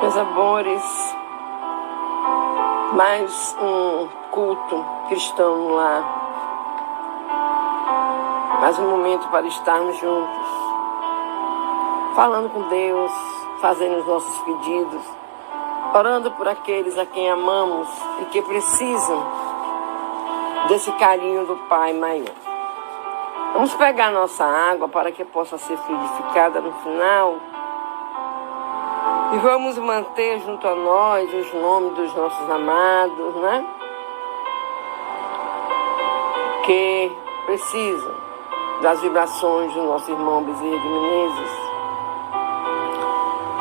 Meus amores, mais um culto cristão no lar, mais um momento para estarmos juntos, falando com Deus, fazendo os nossos pedidos, orando por aqueles a quem amamos e que precisam desse carinho do Pai maior. Vamos pegar nossa água para que possa ser fluidificada no final. E vamos manter junto a nós os nomes dos nossos amados, né? Que precisam das vibrações do nosso irmão Bezerra de Menezes.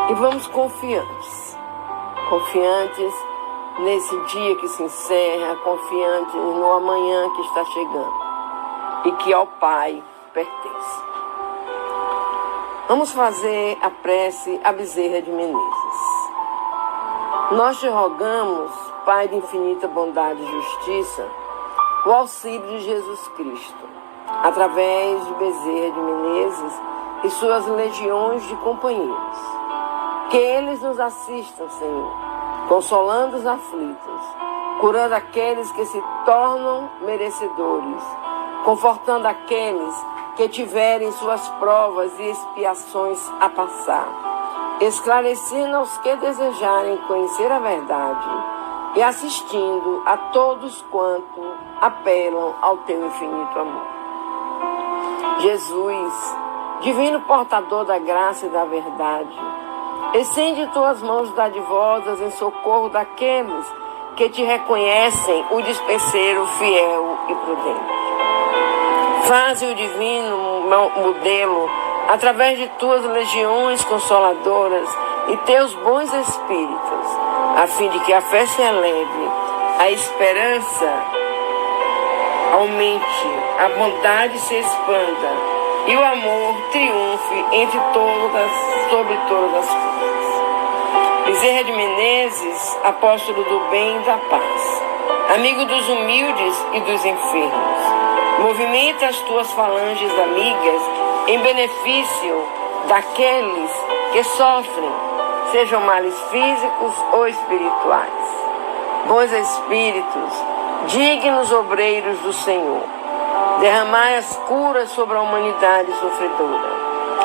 E vamos confiantes nesse dia que se encerra, confiantes no amanhã que está chegando e que ao Pai pertence. Vamos fazer a prece a Bezerra de Menezes. Nós te rogamos, Pai de infinita bondade e justiça, o auxílio de Jesus Cristo, através de Bezerra de Menezes e suas legiões de companheiros. Que eles nos assistam, Senhor, consolando os aflitos, curando aqueles que se tornam merecedores, confortando aqueles que tiverem suas provas e expiações a passar, esclarecendo aos que desejarem conhecer a verdade e assistindo a todos quanto apelam ao teu infinito amor. Jesus, divino portador da graça e da verdade, estende tuas mãos dadivosas em socorro daqueles que te reconhecem o dispenseiro fiel e prudente. Faze o divino modelo através de tuas legiões consoladoras e teus bons espíritos, a fim de que a fé se eleve, a esperança aumente, a bondade se expanda e o amor triunfe sobre todas as coisas. Bezerra de Menezes, apóstolo do bem e da paz, amigo dos humildes e dos enfermos, movimenta as tuas falanges amigas em benefício daqueles que sofrem, sejam males físicos ou espirituais. Bons espíritos, dignos obreiros do Senhor, derramai as curas sobre a humanidade sofredora,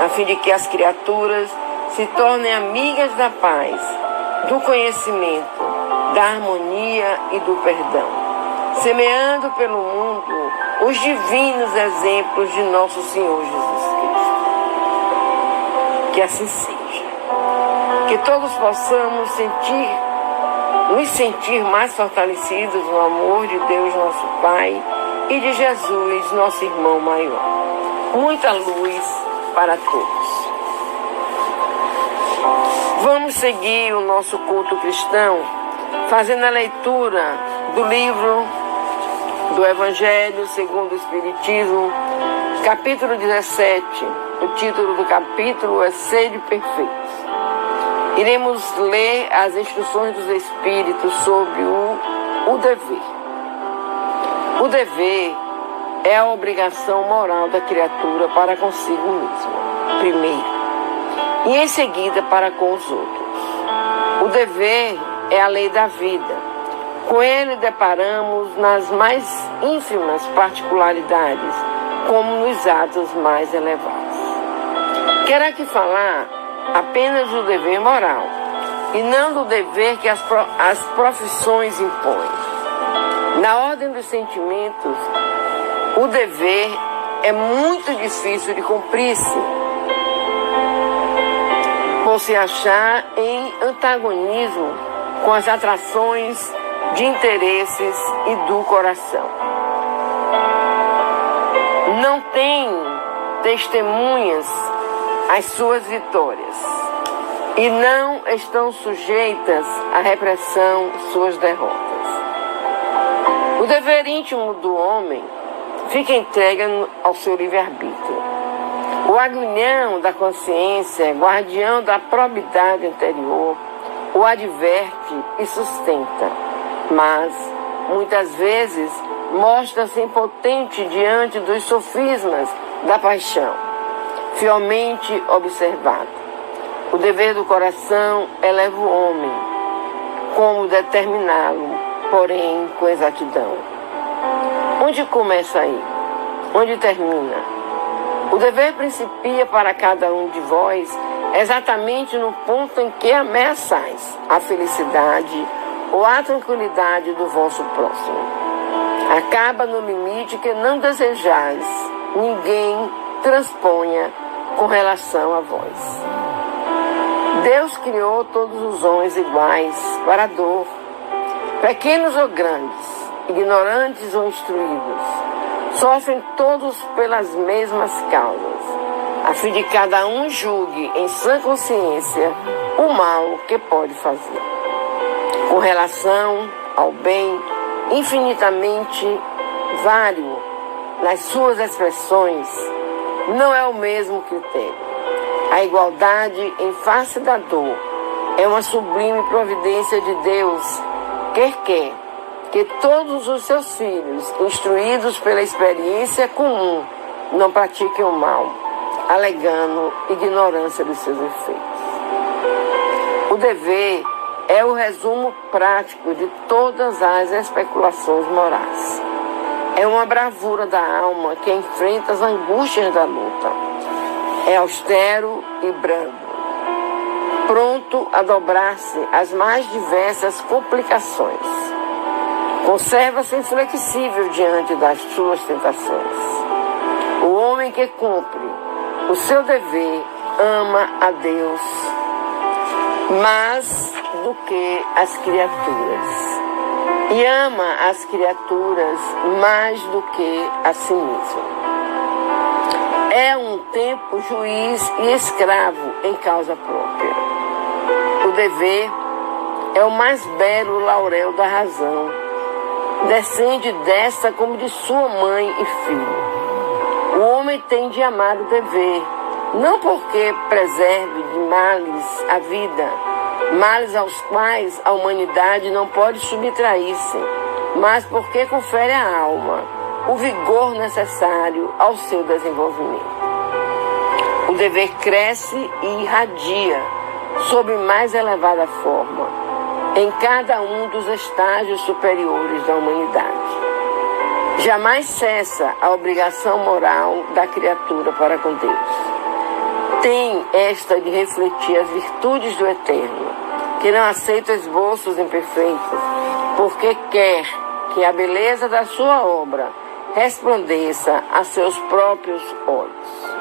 a fim de que as criaturas se tornem amigas da paz, do conhecimento, da harmonia e do perdão, semeando pelo mundo os divinos exemplos de nosso Senhor Jesus Cristo. Que assim seja. Que todos possamos nos sentir mais fortalecidos no amor de Deus, nosso Pai, e de Jesus, nosso irmão maior. Muita luz para todos. Vamos seguir o nosso culto cristão fazendo a leitura do livro do Evangelho segundo o Espiritismo, capítulo 17. O título do capítulo é Sede Perfeitos. Iremos ler as instruções dos Espíritos sobre o dever. O dever é a obrigação moral da criatura para consigo mesma, primeiro, e em seguida para com os outros. O dever é a lei da vida. Com ele deparamos nas mais ínfimas particularidades, como nos atos mais elevados. Quero aqui falar apenas do dever moral, e não do dever que as profissões impõem. Na ordem dos sentimentos, o dever é muito difícil de cumprir-se, por se achar em antagonismo com as atrações de interesses e do coração. Não tem testemunhas às suas vitórias e não estão sujeitas à repressão suas derrotas. O dever íntimo do homem fica entregue ao seu livre-arbítrio. O aguilhão da consciência, guardião da probidade interior, o adverte e sustenta, mas muitas vezes mostra-se impotente diante dos sofismas da paixão, fielmente observado. O dever do coração eleva o homem, como determiná-lo, porém com exatidão. Onde começa aí? Onde termina? O dever principia para cada um de vós exatamente no ponto em que ameaçais a felicidade ou a tranquilidade do vosso próximo. Acaba no limite que não desejais ninguém transponha com relação a vós. Deus criou todos os homens iguais para a dor, pequenos ou grandes, ignorantes ou instruídos. Sofrem todos pelas mesmas causas, a fim de que cada um julgue em sã consciência o mal que pode fazer. Com relação ao bem infinitamente vário nas suas expressões, não é o mesmo critério. A igualdade em face da dor é uma sublime providência de Deus, que quer que todos os seus filhos, instruídos pela experiência comum, não pratiquem o mal, alegando ignorância dos seus efeitos. O dever é o resumo prático de todas as especulações morais. É uma bravura da alma que enfrenta as angústias da luta. É austero e brando, pronto a dobrar-se às mais diversas complicações. Conserva-se inflexível diante das suas tentações. O homem que cumpre o seu dever ama a Deus mais do que as criaturas, e ama as criaturas mais do que a si mesmo. É um tempo juiz e escravo em causa própria. O dever é o mais belo laurel da razão. Descende desta como de sua mãe e filho. O homem tem de amar o dever, não porque preserve de males a vida, males aos quais a humanidade não pode subtrair-se, mas porque confere à alma o vigor necessário ao seu desenvolvimento. O dever cresce e irradia sob mais elevada forma em cada um dos estágios superiores da humanidade. Jamais cessa a obrigação moral da criatura para com Deus. Tem esta de refletir as virtudes do Eterno, que não aceita esboços imperfeitos, porque quer que a beleza da sua obra resplandeça a seus próprios olhos.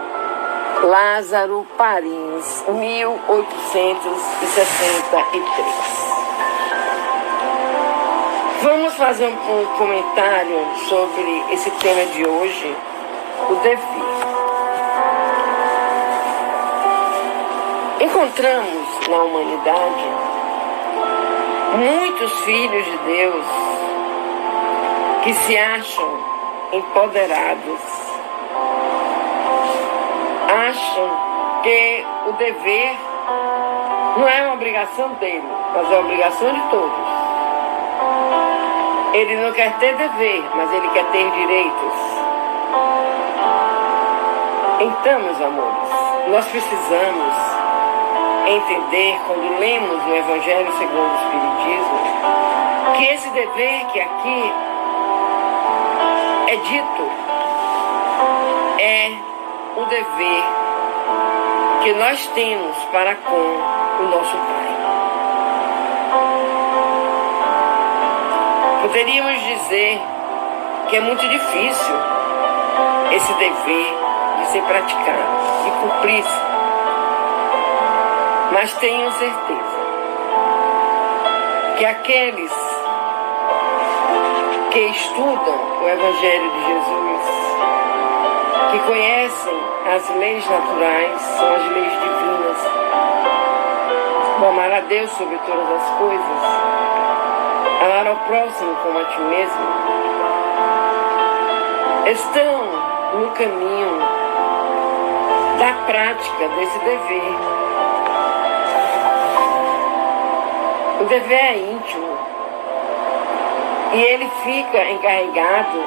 Lázaro, Paris, 1863. Vamos fazer um comentário sobre esse tema de hoje, o dever. Encontramos na humanidade muitos filhos de Deus que se acham empoderados, acham que o dever não é uma obrigação dele, mas é uma obrigação de todos. Ele não quer ter dever, mas ele quer ter direitos. Então, meus amores, nós precisamos entender, quando lemos o Evangelho segundo o Espiritismo, que esse dever que aqui é dito é o dever que nós temos para com o nosso Pai. Poderíamos dizer que é muito difícil esse dever de ser praticado, de cumprir-se. Mas tenho certeza que aqueles que estudam o Evangelho de Jesus, que conhecem as leis naturais, são as leis divinas, o amar a Deus sobre todas as coisas, amar ao próximo como a ti mesmo, estão no caminho da prática desse dever. O dever é íntimo e ele fica encarregado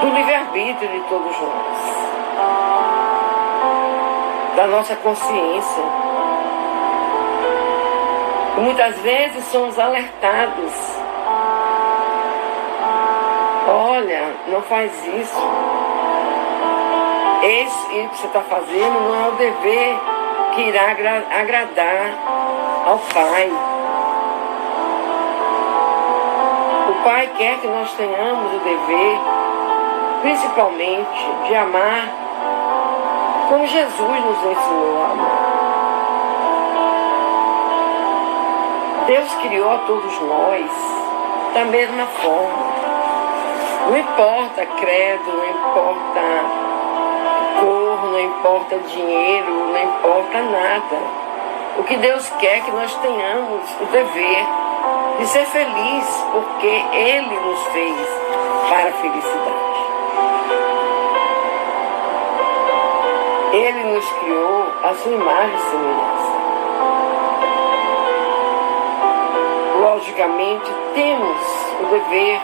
do livre-arbítrio de todos nós. da nossa consciência. E muitas vezes somos alertados. Olha, não faz isso. Esse que você está fazendo não é o dever que irá agradar ao Pai. O Pai quer que nós tenhamos o dever, principalmente, de amar como Jesus nos ensinou a amar. Deus criou a todos nós da mesma forma. Não importa credo, não importa cor, não importa dinheiro, não importa nada. O que Deus quer é que nós tenhamos o dever de ser feliz, porque Ele nos fez para a felicidade. Ele nos criou a sua imagem e semelhança. Logicamente, temos o dever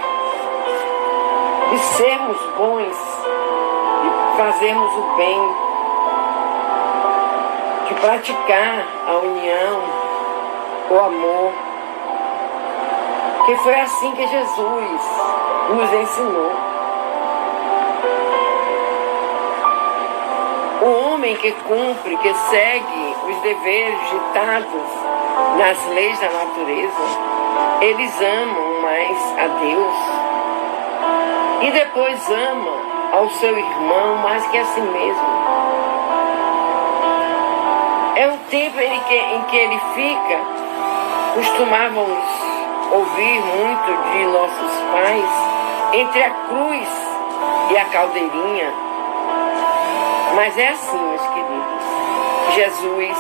de sermos bons, de fazermos o bem, de praticar a união, o amor, que foi assim que Jesus nos ensinou. O homem que cumpre, que segue os deveres ditados nas leis da natureza, eles amam mais a Deus e depois ama ao seu irmão mais que a si mesmo. É um tempo em que ele fica. Costumávamos ouvir muito de nossos pais entre a cruz e a caldeirinha. Mas é assim, meus queridos, Jesus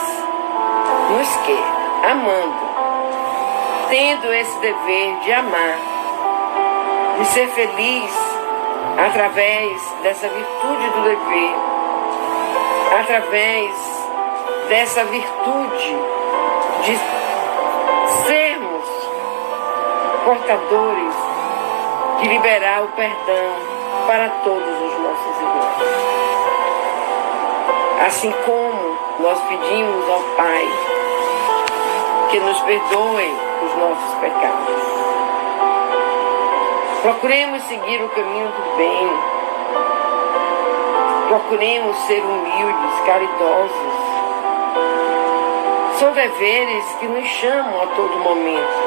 nos quer, amando, tendo esse dever de amar, de ser feliz através dessa virtude do dever, através dessa virtude de sermos portadores de liberar o perdão para todos os nossos irmãos. Assim como nós pedimos ao Pai que nos perdoe os nossos pecados. Procuremos seguir o caminho do bem. Procuremos ser humildes, caridosos. São deveres que nos chamam a todo momento,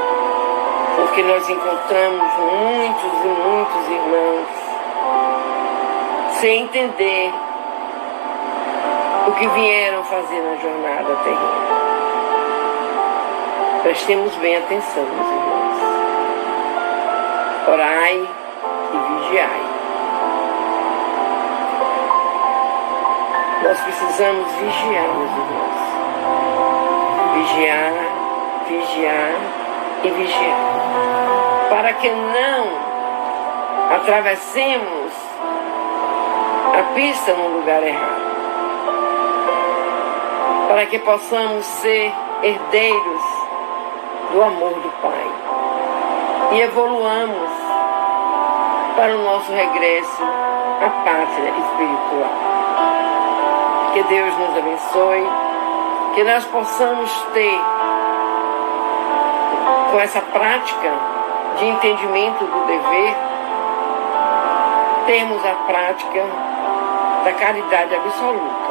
porque nós encontramos muitos e muitos irmãos sem entender o que vieram fazer na jornada terrena. Prestemos bem atenção, meus irmãos. Orai e vigiai. Nós precisamos vigiar, meus irmãos. Vigiar, vigiar e vigiar. Para que não atravessemos a pista no lugar errado. Para que possamos ser herdeiros do amor do Pai e evoluamos para o nosso regresso à pátria espiritual. Que Deus nos abençoe, que nós possamos ter, com essa prática de entendimento do dever, termos a prática da caridade absoluta.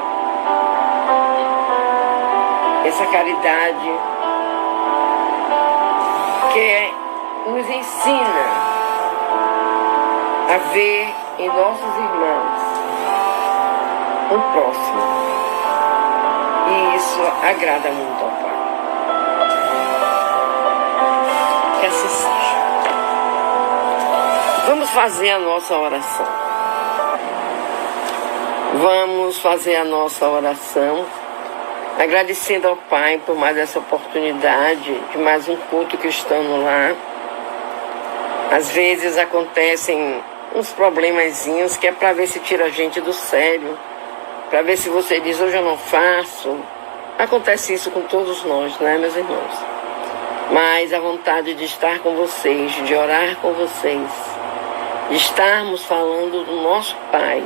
Essa caridade que nos ensina a ver em nossos irmãos um próximo. E isso agrada muito ao Pai. Que assim seja. Vamos fazer a nossa oração. Vamos fazer a nossa oração agradecendo ao Pai por mais essa oportunidade de mais um culto cristão no lar. Às vezes acontecem uns problemazinhos que é para ver se tira a gente do sério, para ver se você diz, hoje eu não faço. Acontece isso com todos nós, né, meus irmãos? Mas a vontade de estar com vocês, de orar com vocês, de estarmos falando do nosso Pai,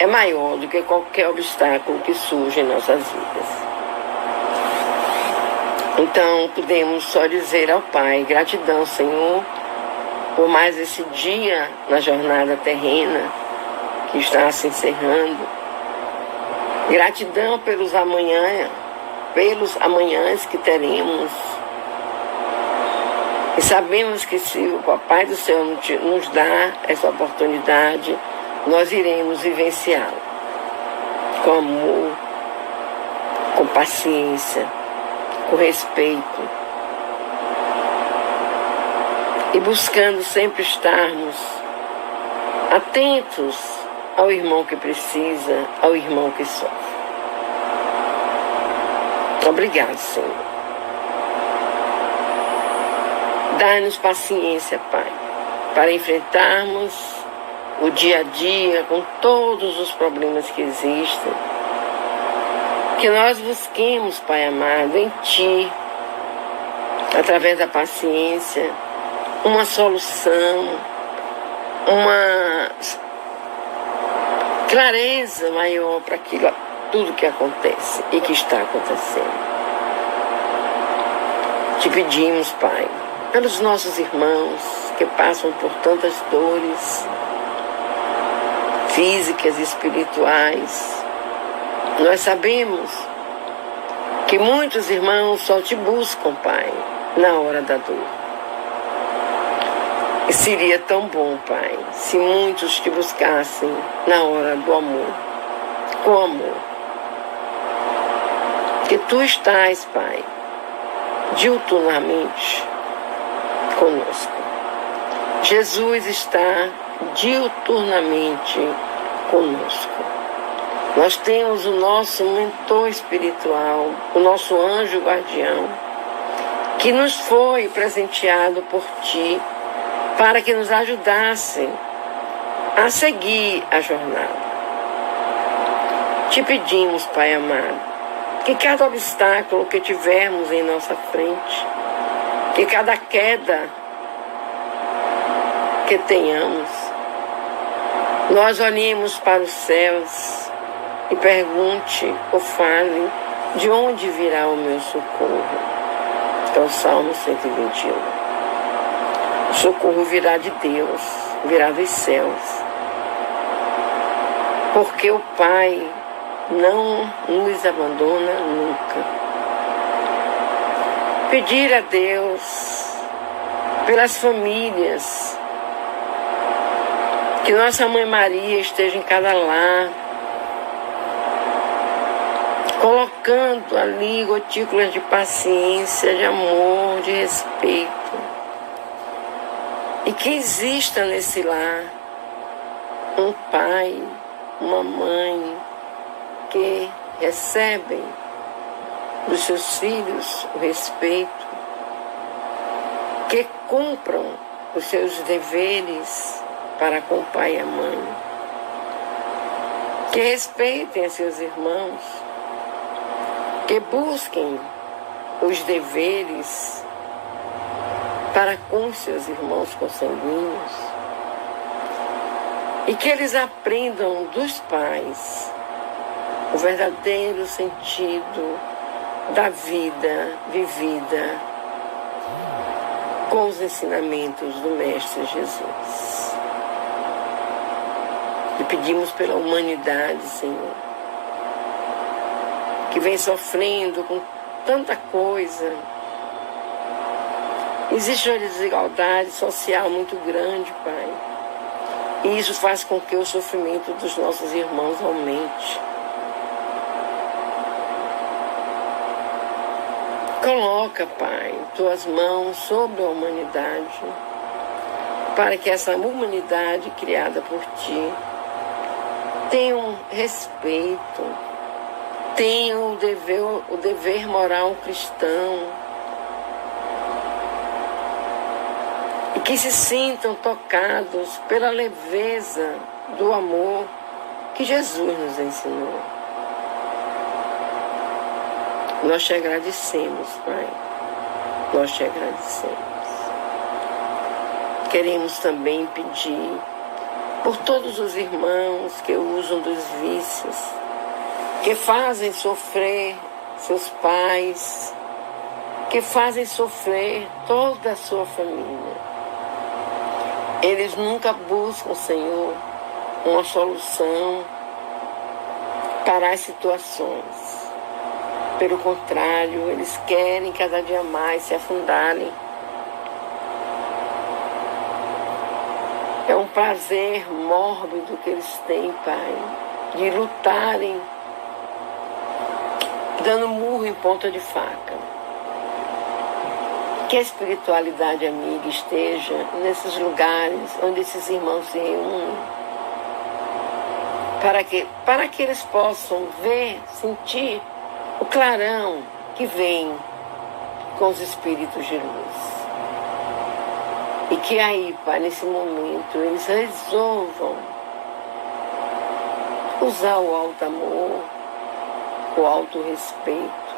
é maior do que qualquer obstáculo que surge em nossas vidas. Então, podemos só dizer ao Pai: gratidão, Senhor, por mais esse dia na jornada terrena que está se encerrando. Gratidão pelos amanhãs que teremos. E sabemos que se o Papai do Céu nos dá essa oportunidade, nós iremos vivenciá-la com amor, com paciência, com respeito, e buscando sempre estarmos atentos ao irmão que precisa, ao irmão que sofre. Obrigado, Senhor. Dá-nos paciência, Pai, para enfrentarmos o dia a dia com todos os problemas que existem. Que nós busquemos, Pai amado, em Ti, através da paciência, uma solução, uma clareza maior para tudo que acontece e que está acontecendo. Te pedimos, Pai, pelos nossos irmãos que passam por tantas dores físicas e espirituais. Nós sabemos que muitos irmãos só Te buscam, Pai, na hora da dor. E seria tão bom, Pai, se muitos Te buscassem na hora do amor, com amor. Que Tu estás, Pai, diuturnamente conosco. Jesus está diuturnamente conosco. Nós temos o nosso mentor espiritual, o nosso anjo guardião, que nos foi presenteado por Ti para que nos ajudasse a seguir a jornada. Te pedimos, Pai amado, que cada obstáculo que tivermos em nossa frente, que cada queda que tenhamos, nós olhemos para os céus e pergunte ou fale: de onde virá o meu socorro? É o Salmo 121. O socorro virá de Deus, virá dos céus. Porque o Pai não nos abandona nunca. Pedir a Deus pelas famílias, que Nossa Mãe Maria esteja em cada lar, colocando ali gotículas de paciência, de amor, de respeito. E que exista nesse lar um pai, uma mãe que recebem dos seus filhos o respeito, que cumpram os seus deveres para com o pai e a mãe, que respeitem a seus irmãos, que busquem os deveres para com seus irmãos consanguíneos, e que eles aprendam dos pais o verdadeiro sentido da vida vivida com os ensinamentos do Mestre Jesus. E pedimos pela humanidade, Senhor, que vem sofrendo com tanta coisa. Existe uma desigualdade social muito grande, Pai. E isso faz com que o sofrimento dos nossos irmãos aumente. Coloca, Pai, Tuas mãos sobre a humanidade, para que essa humanidade criada por Ti tenha um respeito, tenha o dever moral cristão, e que se sintam tocados pela leveza do amor que Jesus nos ensinou. Nós Te agradecemos, Pai. Nós Te agradecemos. Queremos também pedir por todos os irmãos que usam dos vícios, que fazem sofrer seus pais, que fazem sofrer toda a sua família. Eles nunca buscam, Senhor, uma solução para as situações. Pelo contrário, eles querem cada dia mais se afundarem. É um prazer mórbido que eles têm, Pai, de lutarem, dando murro em ponta de faca. Que a espiritualidade amiga esteja nesses lugares onde esses irmãos se reúnem, para que eles possam ver, sentir o clarão que vem com os espíritos de luz. E que aí, Pai, nesse momento, eles resolvam usar o alto amor, o alto respeito,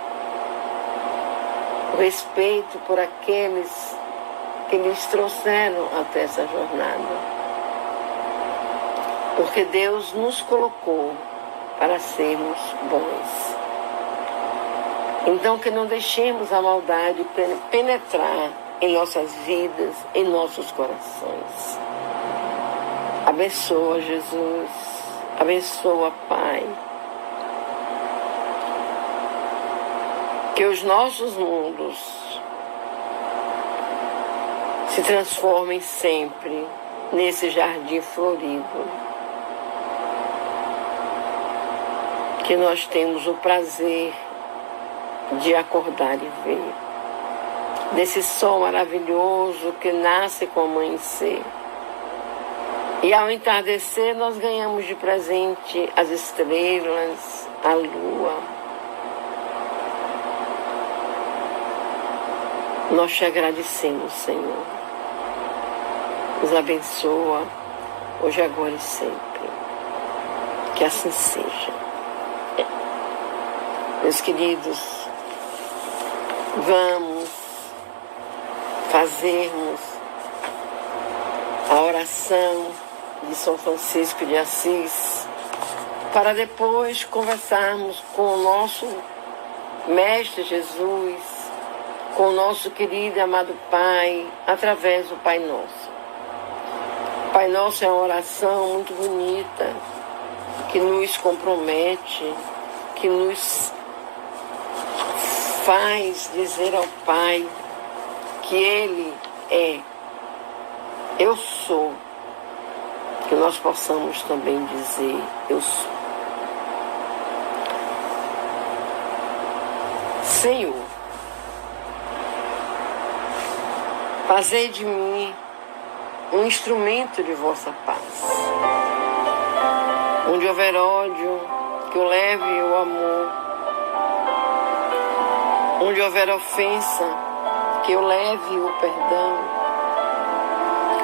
o respeito por aqueles que lhes trouxeram até essa jornada. Porque Deus nos colocou para sermos bons. Então que não deixemos a maldade penetrar em nossas vidas, em nossos corações. Abençoa, Jesus. Abençoa, Pai. Que os nossos mundos se transformem sempre nesse jardim florido. Que nós temos o prazer de acordar e ver. Desse sol maravilhoso que nasce com o amanhecer. E ao entardecer nós ganhamos de presente as estrelas, a lua. Nós te agradecemos, Senhor. Nos abençoa, hoje, agora e sempre. Que assim seja. Meus queridos, vamos fazermos a oração de São Francisco de Assis, para depois conversarmos com o nosso Mestre Jesus, com o nosso querido e amado Pai, através do Pai Nosso. O Pai Nosso é uma oração muito bonita, que nos compromete, que nos faz dizer ao Pai que Ele é, eu sou, que nós possamos também dizer, eu sou. Senhor, fazei de mim um instrumento de vossa paz. Onde houver ódio, que eu leve o amor. Onde houver ofensa, que eu leve o perdão.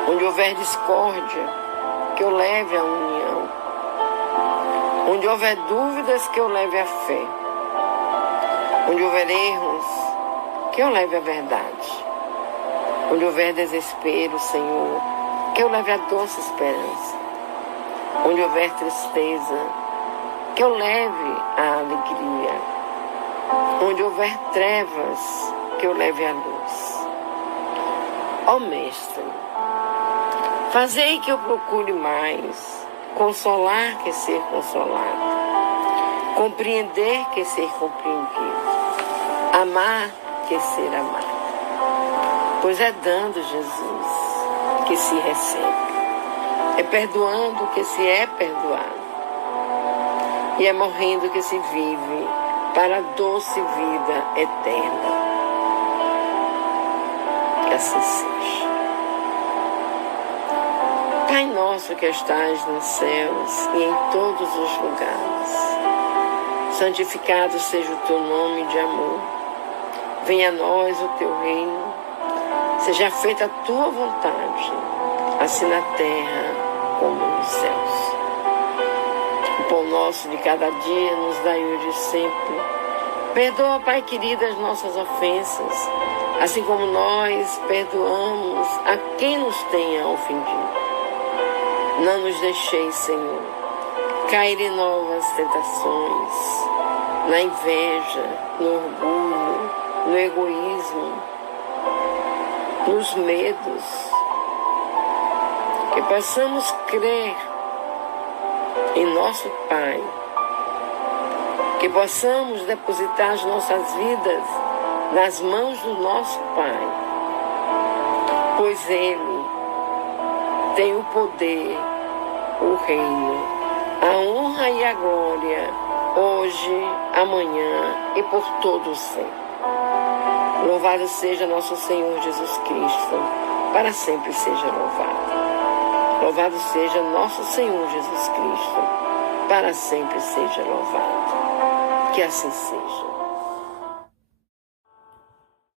Onde houver discórdia, que eu leve a união. Onde houver dúvidas, que eu leve a fé. Onde houver erros, que eu leve a verdade. Onde houver desespero, Senhor, que eu leve a doce esperança. Onde houver tristeza, que eu leve a alegria. Onde houver trevas, que eu leve a luz. Ó Mestre, fazei que eu procure mais consolar que ser consolado, compreender que ser compreendido, amar que ser amado. Pois é dando, Jesus, que se recebe, é perdoando que se é perdoado, e é morrendo que se vive para a doce vida eterna. Que assim seja. Pai nosso que estás nos céus e em todos os lugares, santificado seja o teu nome de amor. Venha a nós o teu reino. Seja feita a tua vontade, assim na terra como nos céus. O pão nosso de cada dia nos dai hoje e sempre. Perdoa, Pai querido, as nossas ofensas, assim como nós perdoamos a quem nos tenha ofendido. Não nos deixeis, Senhor, cair em novas tentações, na inveja, no orgulho, no egoísmo, nos medos. Que possamos crer em nosso Pai, que possamos depositar as nossas vidas nas mãos do nosso Pai, pois Ele tem o poder, o reino, a honra e a glória, hoje, amanhã e por todo o sempre. Louvado seja nosso Senhor Jesus Cristo, para sempre seja louvado. Louvado seja nosso Senhor Jesus Cristo, para sempre seja louvado. Que assim seja.